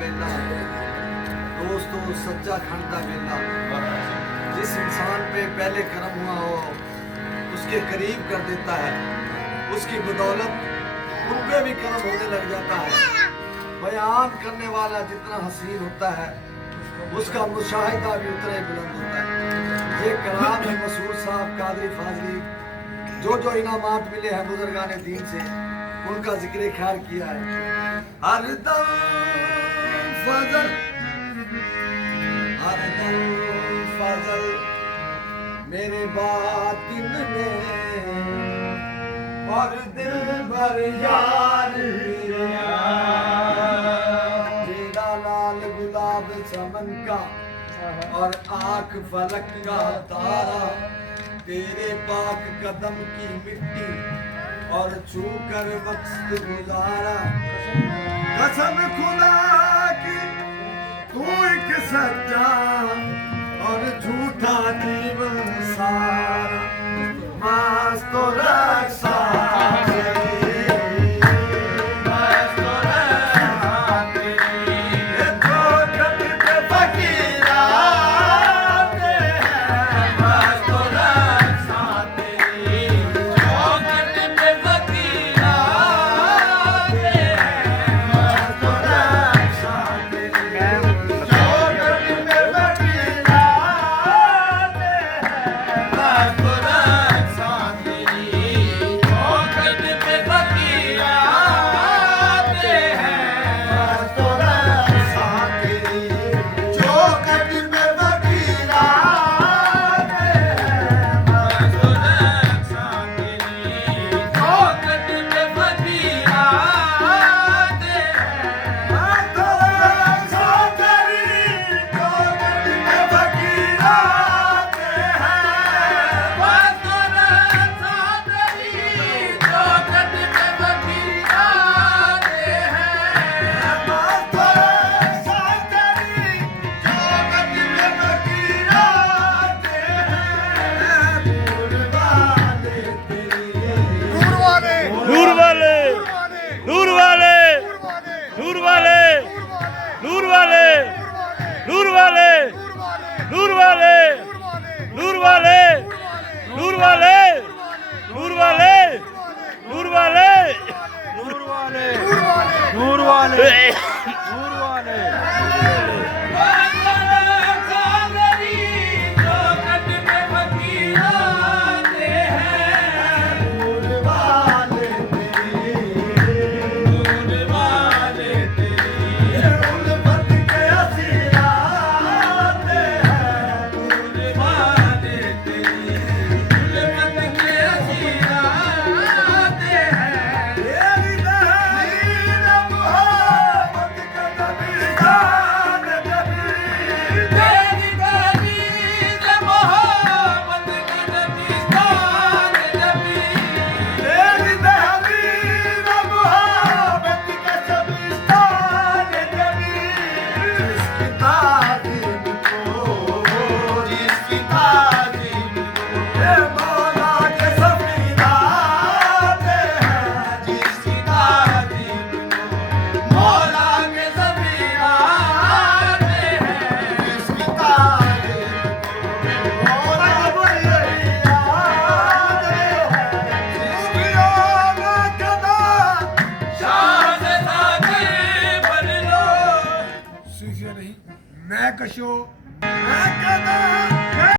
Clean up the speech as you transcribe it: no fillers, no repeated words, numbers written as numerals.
वेला, दोस्तों सच्चा खंडा वेला। जिस इंसान पे पहले कर्म हुआ हो उसके करीब कर देता है, उसकी बदौलत उन पे भी कर्म होने लग जाता है। बयान करने वाला जितना हसीन होता है उसका मुशाहिदा भी उतना ही बुलंद होता है। ये कलाम है मशहूर साहब कादरी फाजली, जो इनामात मिले हैं बुजुर्गान दीन से उनका जिक्र ख्याल किया है। हरदम फजल, हरदम फजल मेरे बातिन में, और दिल भर यार तेरा लाल गुलाब चमन का और आंख फलक का तारा, तेरे पाक कदम की मिट्टी और छू कर वक्त गुजारा। कसम खुदा की तू एक सच्चा और झूठा जीवन सारा, मस्त रक्षा मैं कशो मैं कदा